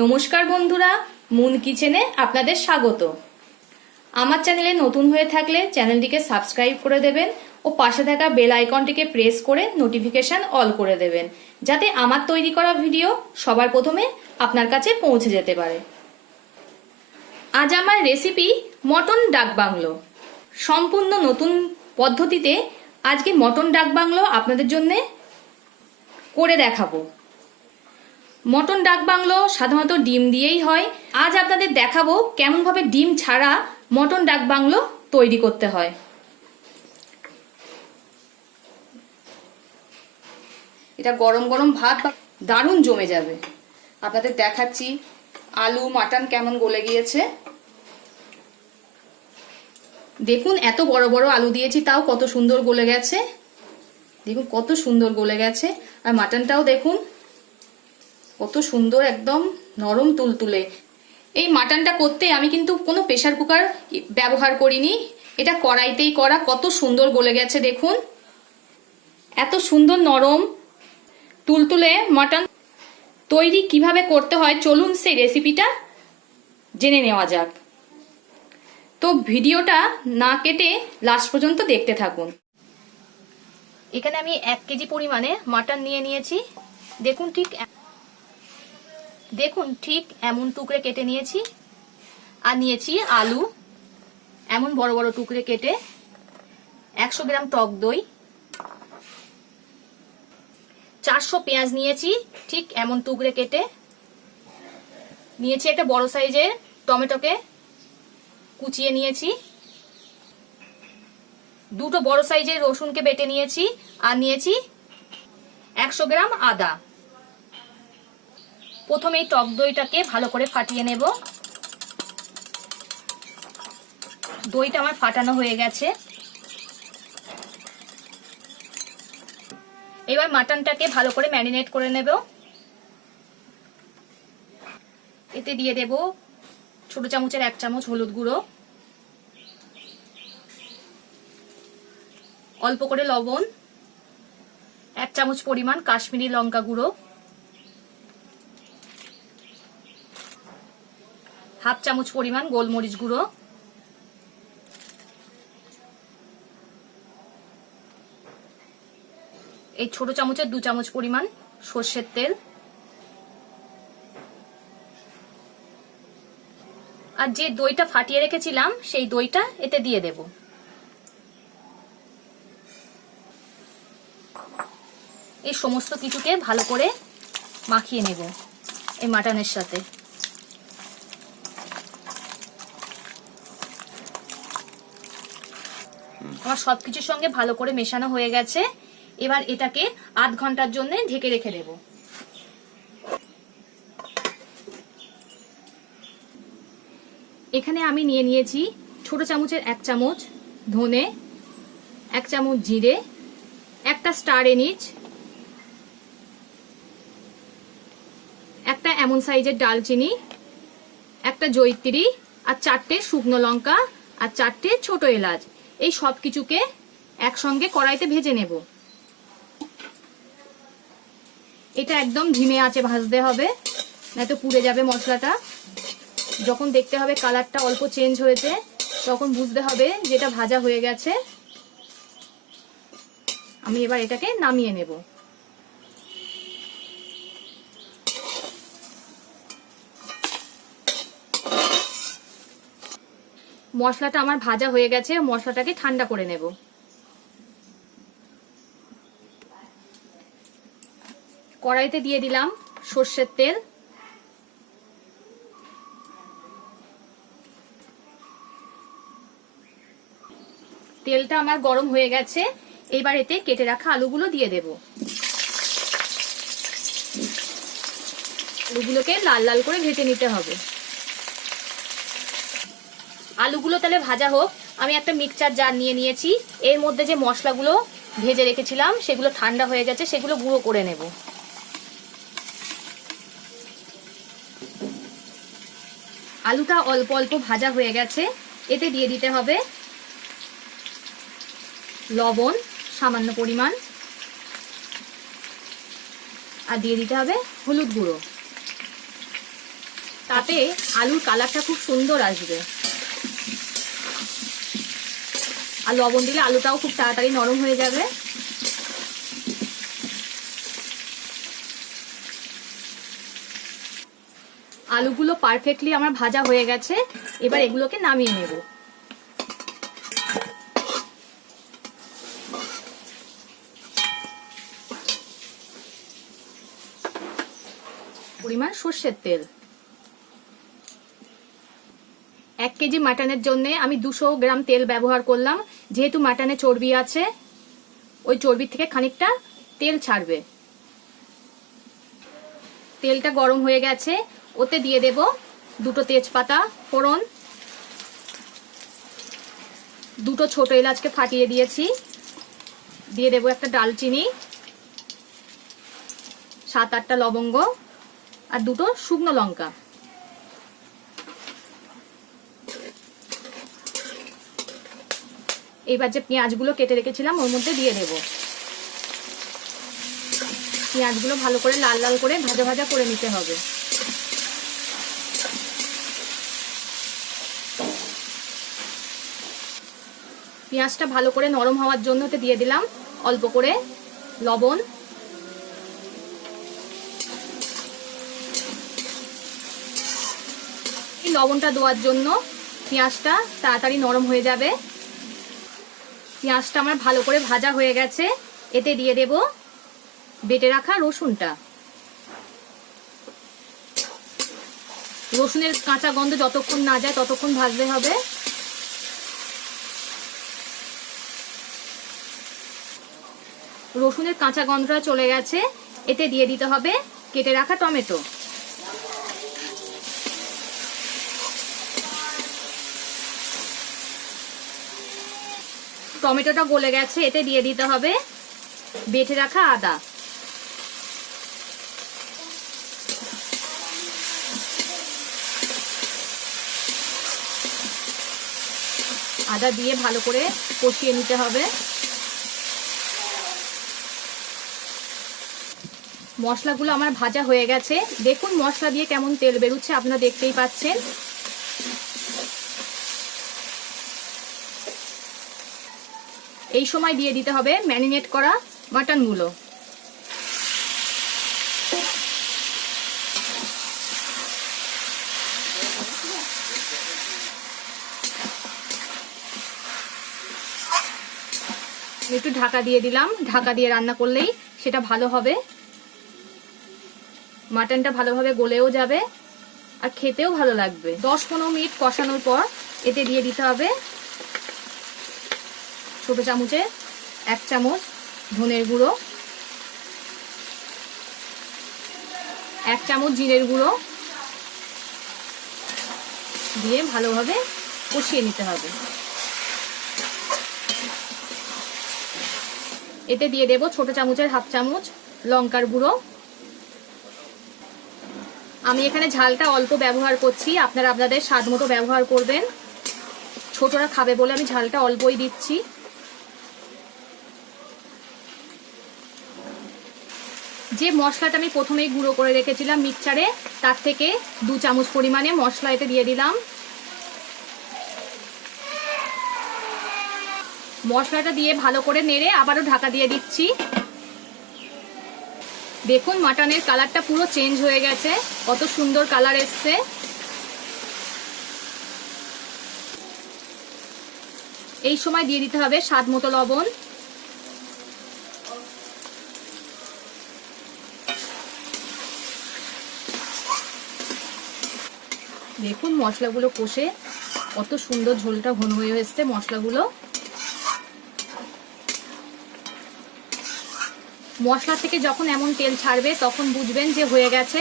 নমস্কার বন্ধুরা, মুন কিচেনে আপনাদের স্বাগত। আমার চ্যানেলে নতুন হয়ে থাকলে চ্যানেলটিকে সাবস্ক্রাইব করে দেবেন ও পাশে থাকা বেল আইকনটিকে প্রেস করে নোটিফিকেশন অল করে দেবেন, যাতে আমার তৈরি করা ভিডিও সবার প্রথমে আপনার কাছে পৌঁছে যেতে পারে। আজ আমার রেসিপি মটন ডাক বাংলো। সম্পূর্ণ নতুন পদ্ধতিতে আজকে মটন ডাক বাংলো আপনাদের জন্যে করে দেখাবো। মটন ডাক বাংলো সাধারণত ডিম দিয়েই হয়। আজ আপনাদের দেখাবো কেমনভাবে ডিম ছাড়া মটন ডাক বাংলো তৈরি করতে হয়। এটা গরম গরম ভাত দারুণ জমে যাবে। আপনাদের দেখাচ্ছি আলু, মাটন কেমন গলে গিয়েছে। দেখুন এত বড় বড় আলু দিয়েছি, তাও কত সুন্দর গলে গেছে। দেখুন কত সুন্দর গলে গেছে। আর মাটনটাও দেখুন কত সুন্দর একদম নরম তুলতুলে। এই মাটনটা করতে আমি কিন্তু কোনো প্রেশার কুকার ব্যবহার করিনি। এটা কড়াইতেই করা, কত সুন্দর গলে গেছে দেখুন। এত সুন্দর নরম তুলতুলে মাটন তৈরি কীভাবে করতে হয় চলুন সেই রেসিপিটা জেনে নেওয়া যাক। তো ভিডিওটা না কেটে লাস্ট পর্যন্ত দেখতে থাকুন। এখানে আমি এক কেজি পরিমাণে মাটন নিয়ে নিয়েছি। দেখুন ঠিক দেখুন, ঠিক এমন টুকরে কেটে নিয়েছি। আর নিয়েছি আলু। এমন বড় বড় টুকরে কেটে একশো গ্রাম টক দই। চারশো পেঁয়াজ নিয়েছি, ঠিক এমন টুকরে কেটে। নিয়েছি একটা বড় সাইজের টমেটোকে কুচিয়ে নিয়েছি। দুটো বড় সাইজের রসুনকে বেটে নিয়েছি। আর নিয়েছি একশো গ্রাম আদা। প্রথমে এই টক দইটাকে ভালো করে ফাটিয়ে নেব। দইটা আমার ফাটানো হয়ে গেছে। এবার মাটনটাকে ভালো করে ম্যারিনেট করে নেব। এতে দিয়ে দেব ছোট চামচের এক চামচ হলুদ গুঁড়ো। অল্প করে লবণ। এক চামচ পরিমাণ কাশ্মীরি লঙ্কা গুঁড়ো। হাফ চামচ পরিমাণ গোলমরিচ গুঁড়ো। এই ছোট চামচের দু চামচ পরিমাণ সর্ষের তেল। আর যে দইটা ফাটিয়ে রেখেছিলাম, সেই দইটা এতে দিয়ে দেব। এই সমস্ত কিছুকে ভালো করে মাখিয়ে নেব এই মাটনের সাথে। আমার সবকিছুর সঙ্গে ভালো করে মেশানো হয়ে গেছে। এবার এটাকে আধ ঘণ্টার জন্য ঢেকে রেখে দেব। এখানে আমি নিয়ে নিয়েছি ছোট চামচের এক চামচ ধনে, এক চামচ জিরে, একটা স্টার এনিচ, একটা এমন সাইজের ডালচিনি, একটা জৈত্রী, আর চারটে শুকনো লঙ্কা, আর চারটে ছোট এলাচ। এই সব কিছুকে একসঙ্গে কড়াইতে ভেজে নেব। এটা একদম ধিমে আছে ভাজতে হবে, নয়তো পুড়ে যাবে মশলাটা। যখন দেখতে হবে কালারটা অল্প চেঞ্জ হয়েছে, তখন বুঝতে হবে যেটা ভাজা হয়ে গেছে। আমি এবার এটাকে নামিয়ে নেব। মশলাটা আমার ভাজা হয়ে গেছে, মশলাটাকে ঠান্ডা করে নেব। কড়াইতে দিয়ে দিলাম সর্ষের তেল। তেলটা আমার গরম হয়ে গেছে, এবার এতে কেটে রাখা আলুগুলো দিয়ে দেব। আলুগুলোকে লাল লাল করে ভেজে নিতে হবে। আলুগুলো তাহলে ভাজা হোক। আমি একটা মিক্সচার জার নিয়ে নিয়েছি। এর মধ্যে যে মশলাগুলো ভেজে রেখেছিলাম, সেগুলো ঠান্ডা হয়ে গেছে, সেগুলো গুঁড়ো করে নেব। আলুটা অল্প অল্প ভাজা হয়ে গেছে। এতে দিয়ে দিতে হবে লবণ, সামান্য পরিমাণ। আর দিয়ে দিতে হবে হলুদ গুঁড়ো। তাতে আলুর কালারটা খুব সুন্দর আসবে। আর লবণ দিলে আলুটাও খুব তাড়াতাড়ি নরম হয়ে যাবে। আলুগুলো পারফেক্টলি আমার ভাজা হয়ে গেছে, এবার এগুলোকে নামিয়ে নেব। পরিমাণ সর্ষের তেল। এক কেজি মাটনের জন্য আমি দুশো গ্রাম তেল ব্যবহার করলাম। যেহেতু মাটনে চর্বি আছে, ওই চর্বির থেকে খানিকটা তেল ছাড়বে। তেলটা গরম হয়ে গেছে, ওতে দিয়ে দেব দুটো তেজপাতা, ফোড়ন। দুটো ছোট এলাচকে ফাটিয়ে দিয়েছি। দিয়ে দেব একটা ডালচিনি, সাত আটটা লবঙ্গ আর দুটো শুকনো লঙ্কা। এবার যে পেঁয়াজগুলো কেটে রেখেছিলাম, ওর মধ্যে দিয়ে দেব। পেঁয়াজগুলো ভালো করে লাল লাল করে ভাজা ভাজা করে নিতে হবে। পেঁয়াজটা ভালো করে নরম হওয়ার জন্য দিয়ে দিলাম অল্প করে লবণ। লবণটা দেওয়ার জন্য পেঁয়াজটা তাড়াতাড়ি নরম হয়ে যাবে। পেঁয়াজটা আমার ভালো করে ভাজা হয়ে গেছে। এতে দিয়ে দেব বেটে রাখা রসুনটা। রসুনের কাঁচা গন্ধ যতক্ষণ না যায় ততক্ষণ ভাজতে হবে। রসুনের কাঁচা গন্ধটা চলে গেছে। এতে দিয়ে দিতে হবে কেটে রাখা টমেটো। টমেটোটা গলে গেছে, এতে দিয়ে দিতে হবে বেটে রাখা আদা। আদা দিয়ে ভালো করে কষিয়ে নিতে হবে। মশলাগুলো আমার ভাজা হয়ে গেছে। দেখুন মশলা দিয়ে কেমন তেল বেরোচ্ছে, আপনারা দেখতেই পাচ্ছেন। এই সময় দিয়ে দিতে হবে ম্যারিনেট করা মাটনগুলো একটু ঢাকা দিয়ে দিলাম। ঢাকা দিয়ে রান্না করলেই সেটা ভালো হবে। মাটনটা ভালোভাবে গলেও যাবে আর খেতেও ভালো লাগবে। দশ পনেরো মিনিট কষানোর পর এতে দিয়ে দিতে হবে ছোট চামচে এক চামচ ধনের গুঁড়ো, এক চামচ জিরের গুঁড়ো দিয়ে ভালোভাবে কষিয়ে নিতে হবে। এতে দিয়ে দেব ছোট চামচের হাফ চামচ লঙ্কার গুঁড়ো। আমি এখানে ঝালটা অল্প ব্যবহার করছি, আপনারা আপনাদের স্বাদ মতো ব্যবহার করবেন। ছোটরা খাবে বলে আমি ঝালটা অল্পই দিচ্ছি। যে মশলাটা আমি প্রথমেই গুঁড়ো করে রেখেছিলাম মিক্সচারে, তার থেকে দু চামচ পরিমাণে মশলা এতে দিয়ে দিলাম। মশলাটা দিয়ে ভালো করে নেড়ে আবারও ঢাকা দিয়ে দিচ্ছি। দেখুন মাটনের কালারটা পুরো চেঞ্জ হয়ে গেছে, কত সুন্দর কালার এসছে। এই সময় দিয়ে দিতে হবে স্বাদ মতো লবণ। দেখুন মশলাগুলো কষে কত সুন্দর ঝোলটা ঘন হয়ে এসছে মশলাগুলো। মশলা থেকে যখন এমন তেল ছাড়বে তখন বুঝবেন যে হয়ে গেছে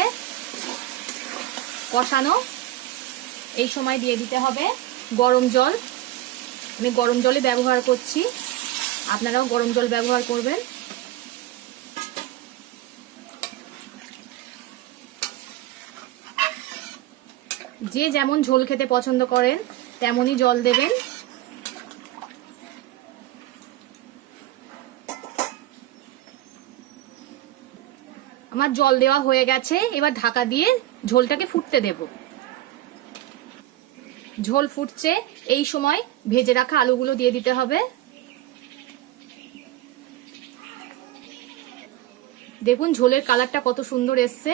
কষানো। এই সময় দিয়ে দিতে হবে গরম জল। আমি গরম জলে ব্যবহার করছি। আপনারাও গরম জল ব্যবহার করবেন। যে যেমন ঝোল খেতে পছন্দ করেন, তেমনই জল দেবেন। আমার জল দেওয়া হয়ে গেছে, এবার ঢাকা দিয়ে ঝোলটাকে ফুটতে দেব। ঝোল ফুটছে, এই সময় ভেজে রাখা আলুগুলো দিয়ে দিতে হবে। দেখুন ঝোলের কালারটা কত সুন্দর এসছে।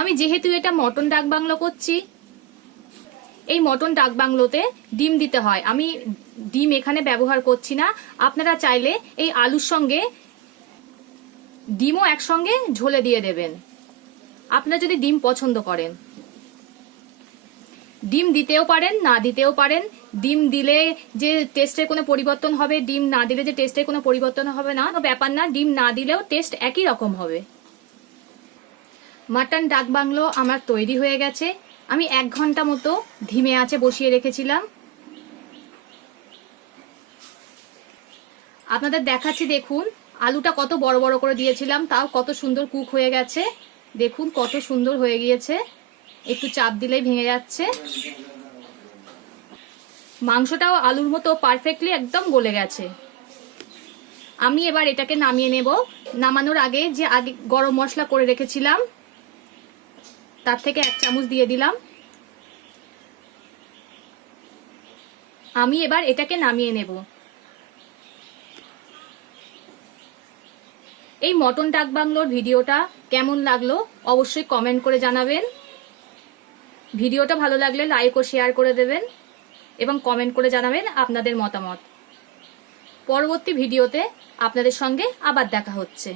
আমি যেহেতু এটা মটন ডাক বাংলো করছি এই মটন ডাক বাংলোতে ডিম দিতে হয়। আমি ডিম এখানে ব্যবহার করছি না। আপনারা চাইলে এই আলুর সঙ্গে ডিমও একসঙ্গে ঝোলে দিয়ে দেবেন। আপনারা যদি ডিম পছন্দ করেন। ডিম দিতেও পারেন, না দিতেও পারেন। ডিম দিলে যে টেস্টের কোনো পরিবর্তন হবে, ডিম না দিলে যে টেস্টের কোনো পরিবর্তন হবে না। ব্যাপার না, ডিম না দিলেও টেস্ট একই রকম হবে। মাটন ডাক বাংলো আমার তৈরি হয়ে গেছে। আমি এক ঘণ্টা মতো ধিমে আঁচে বসিয়ে রেখেছিলাম। আপনাদের দেখাচ্ছি, দেখুন, আলুটা কত বড় বড় করে দিয়েছিলাম, তাও কত সুন্দর কুক হয়ে গেছে। দেখুন, কত সুন্দর হয়ে গিয়েছে। একটু চাপ দিলেই ভেঙে যাচ্ছে। মাংসটাও আলুর মতো পারফেক্টলি একদম গলে গেছে। আমি এবার এটাকে নামিয়ে নেব। নামানোর আগে যে আগে গরম মশলা করে রেখেছিলাম তার থেকে এক চামচ দিয়ে দিলাম। আমি এবার এটাকে নামিয়ে নেব। এই মটন ডাক বাংলোর ভিডিওটা কেমন লাগল অবশ্যই কমেন্ট করে জানাবেন। ভিডিওটা ভালো লাগলে লাইক ও শেয়ার করে দেবেন এবং কমেন্ট করে জানাবেন আপনাদের মতামত। পরবর্তী ভিডিওতে আপনাদের সঙ্গে আবার দেখা হচ্ছে।